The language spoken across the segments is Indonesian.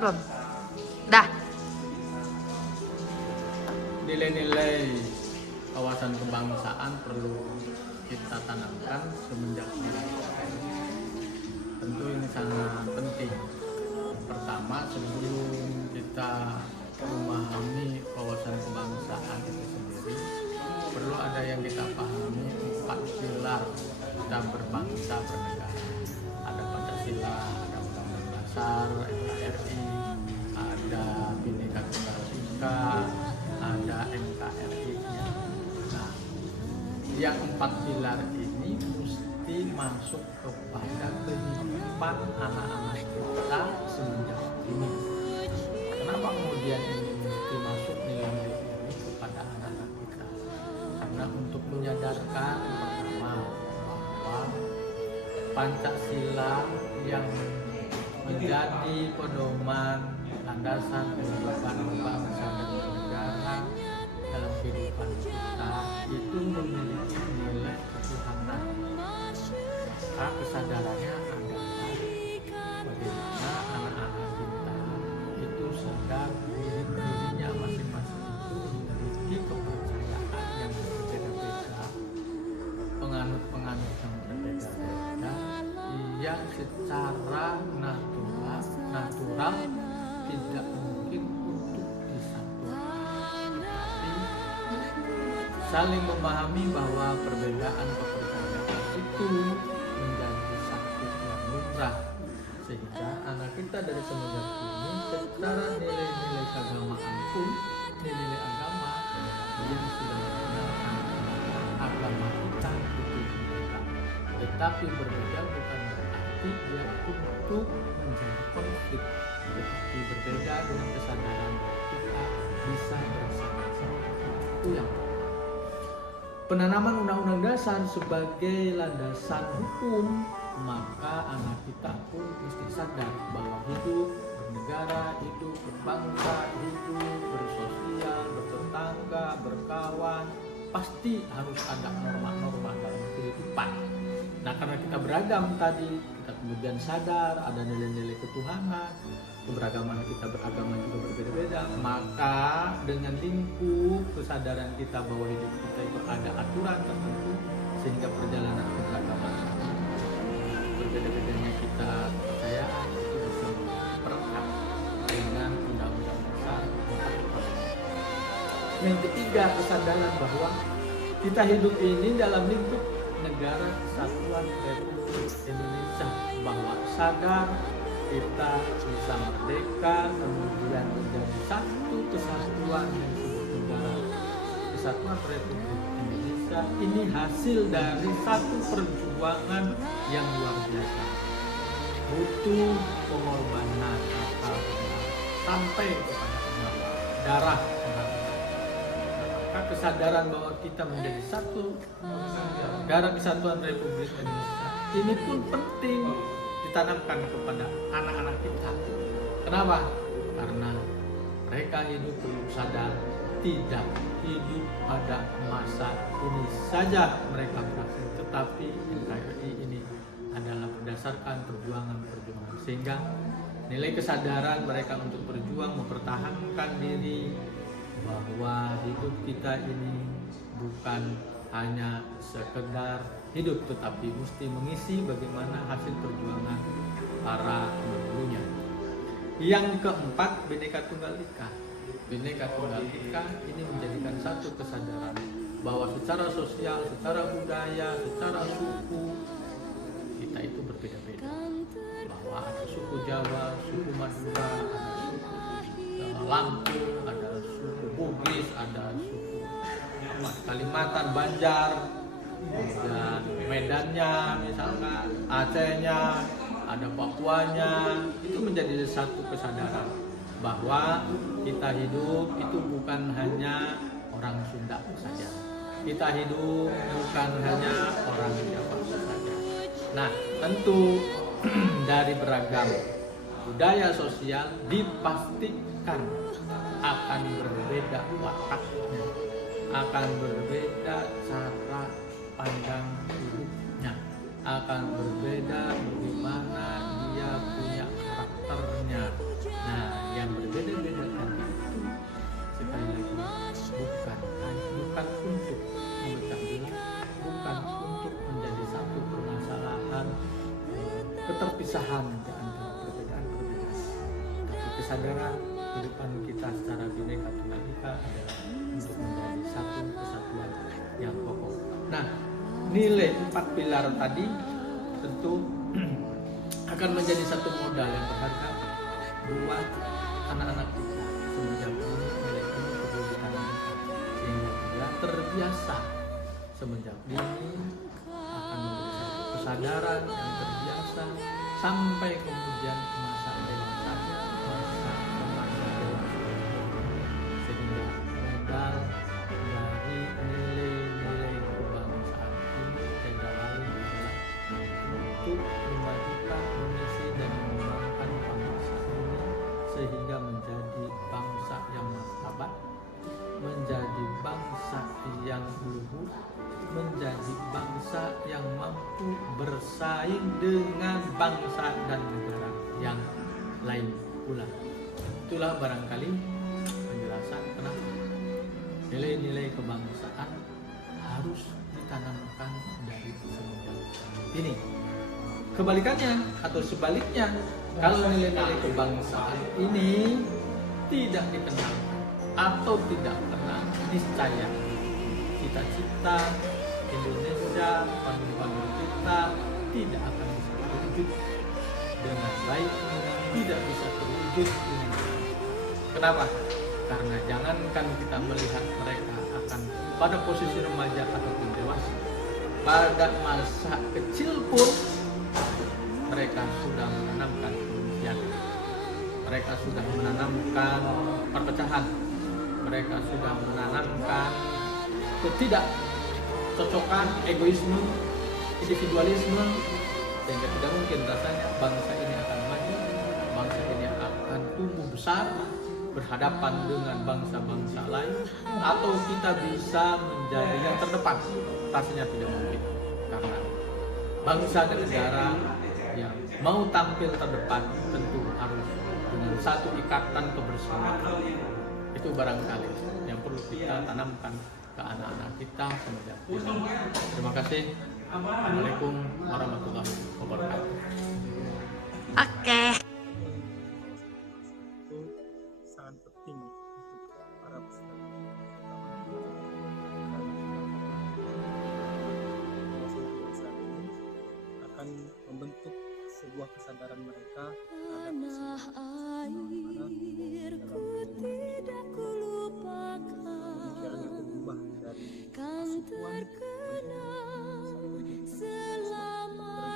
Belum. Dah. Nilai-nilai kawasan kebangsaan perlu kita tanamkan semenjak dini. Tentu ini sangat penting. Pertama, sebelum kita memahami kawasan kebangsaan itu sendiri, perlu ada yang kita pahami 4 pilar kita berbangsa bernegara. Ada Pancasila, ada Undang-Undang Dasar, NKRI, ada Bhinneka Tunggal Ika, ada NKRI. Nah, yang 4 pilar ini mesti masuk kepada kehidupan anak-anak kita semenjak ini. Kenapa kemudian ini mesti masuk nilai ini kepada anak-anak kita? Karena untuk menyadarkan pertama bahwa Pancasila yang menjadi pedoman landasan kehidupan bangsa dan negara dalam kehidupan kita itu memiliki nilai ketuhanan. Maka kesadarannya adalah bagaimana anak-anak kita itu sadar dirinya masing-masing itu memiliki kepercayaan yang berbeda-beda, penganut-penganut yang berbeda-beda, yang secara natural tidak mungkin untuk disatukan. Tapi saling memahami bahwa perbedaan kepercayaan itu menjadi satu yang lumrah, sehingga anak kita dari semenjak ini secara nilai-nilai keagamaan pun nilai-nilai agama yang sudah dikenalkan agama kita itu berbeda, tetapi berbeda bukan berarti dia untuk menjadi konflik, tetapi berbeda dengan kesadaran kita bisa bersama-sama. Itu yang penanaman Undang-Undang Dasar sebagai landasan hukum, maka anak kita pun mesti sadar bahwa hidup bernegara, hidup berbangsa, hidup bersosial, bertetangga, berkawan, pasti harus ada norma-norma dalam kehidupan. Nah, karena kita beragam tadi, kita kemudian sadar ada nilai-nilai ketuhanan, keberagaman kita beragama juga berbeda-beda, maka dengan lingkup kesadaran kita bahwa hidup kita itu ada aturan tertentu, sehingga perjalanan keberagaman berbeda-bedanya kita percayaan itu bisa diperangkat dengan Undang-Undang Dasar 45. Yang ketiga, kesadaran bahwa kita hidup ini dalam lingkup negara kesatuan Republik Indonesia, bahwa sadar kita bisa merdeka kemudian menjadi satu kesatuan yang disebut negara kesatuan Republik Indonesia. Ini hasil dari satu perjuangan yang luar biasa, butuh pengorbanan sampai kepada darah. Maka kesadaran bahwa kita menjadi satu negara kesatuan Republik Indonesia ini pun penting ditanamkan kepada anak-anak kita. Kenapa? Karena mereka hidup perlu sadar tidak hidup pada masa ini saja mereka berhasil, tetapi NKRI ini adalah berdasarkan perjuangan-perjuangan, sehingga nilai kesadaran mereka untuk berjuang mempertahankan diri bahwa hidup kita ini bukan hanya sekedar hidup, tetapi mesti mengisi bagaimana hasil perjuangan para pendahulunya. Yang keempat, Bhinneka Tunggal Ika. Bhinneka Tunggal Ika ini menjadikan satu kesadaran bahwa secara sosial, secara budaya, secara suku kita itu berbeda-beda. Bahwa ada suku Jawa, suku Madura, ada suku Lampung, ada suku Bugis, ada suku Kalimantan, Banjar, dan Medannya misalkan, Acehnya, ada Papuanya. Itu menjadi satu kesadaran bahwa kita hidup itu bukan hanya orang Sunda saja, kita hidup bukan hanya orang Jawa saja. Nah, tentu dari beragam budaya sosial dipastikan akan berbeda wataknya, akan berbeda cara pandang hidupnya, akan berbeda bagaimana dia punya karakternya. Nah, perpisahan di antara perbedaan-perbedaan, tapi kesadaran kehidupan kita secara Bhinneka Tunggal Ika adalah untuk menjadi satu kesatuan yang kokoh. Nah, nilai 4 pilar tadi tentu akan menjadi satu modal yang berharga buat anak-anak kita semenjak ini, nilai ini perlu ditanamkan sehingga dia terbiasa semenjak dini akan memberi satu kesadaran yang terbiasa sampai kemudian masa dewasanya, masa remaja dewasa, sehingga modal dari nilai-nilai kebangsaan ini tidak lain adalah untuk memajukan mengisi dan mengembangkan bangsa ini sehingga menjadi bangsa yang martabat, menjadi bangsa yang luhur, menjadi bangsa yang mampu bersaing dengan bangsa dan negara yang lain pula. Itulah barangkali penjelasan kenapa nilai-nilai kebangsaan harus ditanamkan dari semenjak ini. Kebalikannya atau sebaliknya, kalau nilai-nilai kebangsaan ini tidak dikenalkan atau tidak pernah niscaya cita-cita Indonesia, pandu-pandu kita tidak akan bisa terwujud dengan baik, tidak bisa terwujud dengan baik. Kenapa? Karena jangankan kita melihat mereka akan pada posisi remaja ataupun dewasa, pada masa kecil pun mereka sudah menanamkan kebencian, mereka sudah menanamkan perpecahan, mereka sudah menanamkan ketidakcocokan, egoisme, individualisme, sehingga tidak mungkin rasanya bangsa ini akan maju, bangsa ini akan tumbuh besar berhadapan dengan bangsa-bangsa lain, atau kita bisa menjadi yang terdepan. Rasanya tidak mungkin, karena bangsa dan negara yang mau tampil terdepan tentu harus dengan satu ikatan kebersamaan. Itu barangkali yang perlu kita tanamkan ke anak-anak kita semenjak dini. Terima kasih. Assalamualaikum warahmatullahi wabarakatuh. Oke. Itu sangat penting untuk para peserta, saat ini akan membentuk sebuah kesadaran mereka terhadap pemikiran yang berubah dari persatuan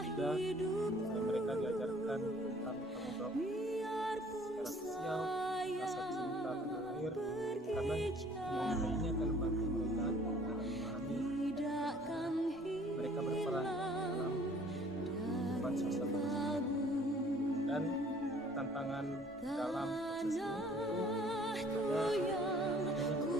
menjadi mereka diajarkan tentang tanggung jawab secara sosial, rasa cinta tanah air, karena nilai ini akan membantu mereka dalam memahami mereka berperan dalam kehidupan sosial bersama. Dan tantangan dalam proses ini tentu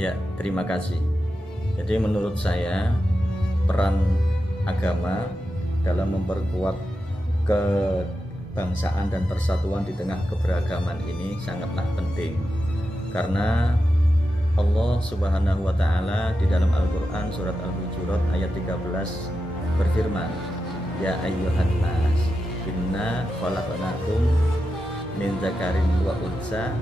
Ya, terima kasih. Jadi menurut saya peran agama dalam memperkuat kebangsaan dan persatuan di tengah keberagaman ini sangatlah penting, karena Allah Subhanahu wa taala di dalam Al-Qur'an surat Al-Hujurat ayat 13 berfirman, ya ayyuhan nas inna khalaqnakum min dzakarin wa unsa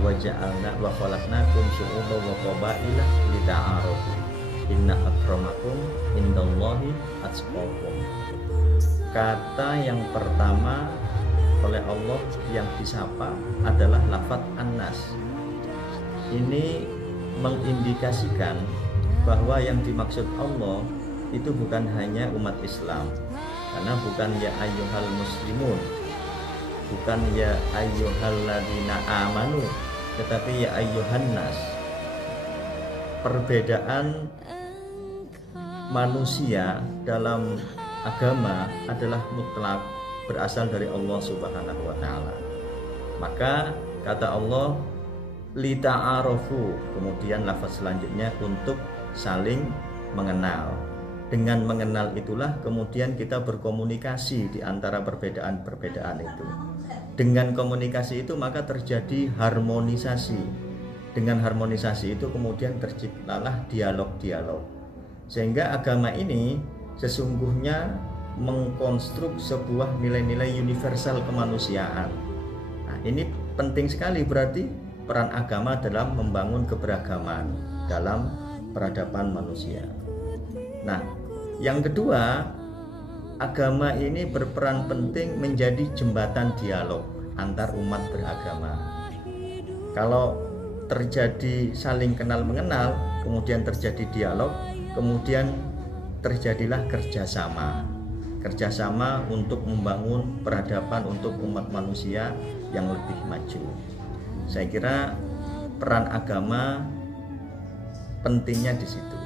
wa ja'alna wa khalaqnakum syu'uban wa qabaila lita'arafu inna akramakum indallahi atqakum. Kata yang pertama oleh Allah yang disapa adalah lafaz an-nas. Ini mengindikasikan bahwa yang dimaksud Allah itu bukan hanya umat Islam, karena bukan ya ayyuhal muslimun, bukan ya ayyuhalladzina amanu, tetapi ya ayyuhan nas. Perbedaan manusia dalam agama adalah mutlak, berasal dari Allah Subhanahu wa taala. Maka kata Allah lita'arofu, kemudian lafaz selanjutnya untuk saling mengenal. Dengan mengenal itulah kemudian kita berkomunikasi di antara perbedaan-perbedaan itu. Dengan komunikasi itu maka terjadi harmonisasi. Dengan harmonisasi itu kemudian terciptalah dialog-dialog. Sehingga agama ini sesungguhnya mengkonstruk sebuah nilai-nilai universal kemanusiaan. Nah, ini penting sekali, berarti peran agama dalam membangun keberagaman dalam peradaban manusia. Nah, yang kedua, agama ini berperan penting menjadi jembatan dialog antar umat beragama. Kalau terjadi saling kenal mengenal, kemudian terjadi dialog, kemudian terjadilah kerjasama untuk membangun peradaban untuk umat manusia yang lebih maju. Saya kira peran agama pentingnya di situ.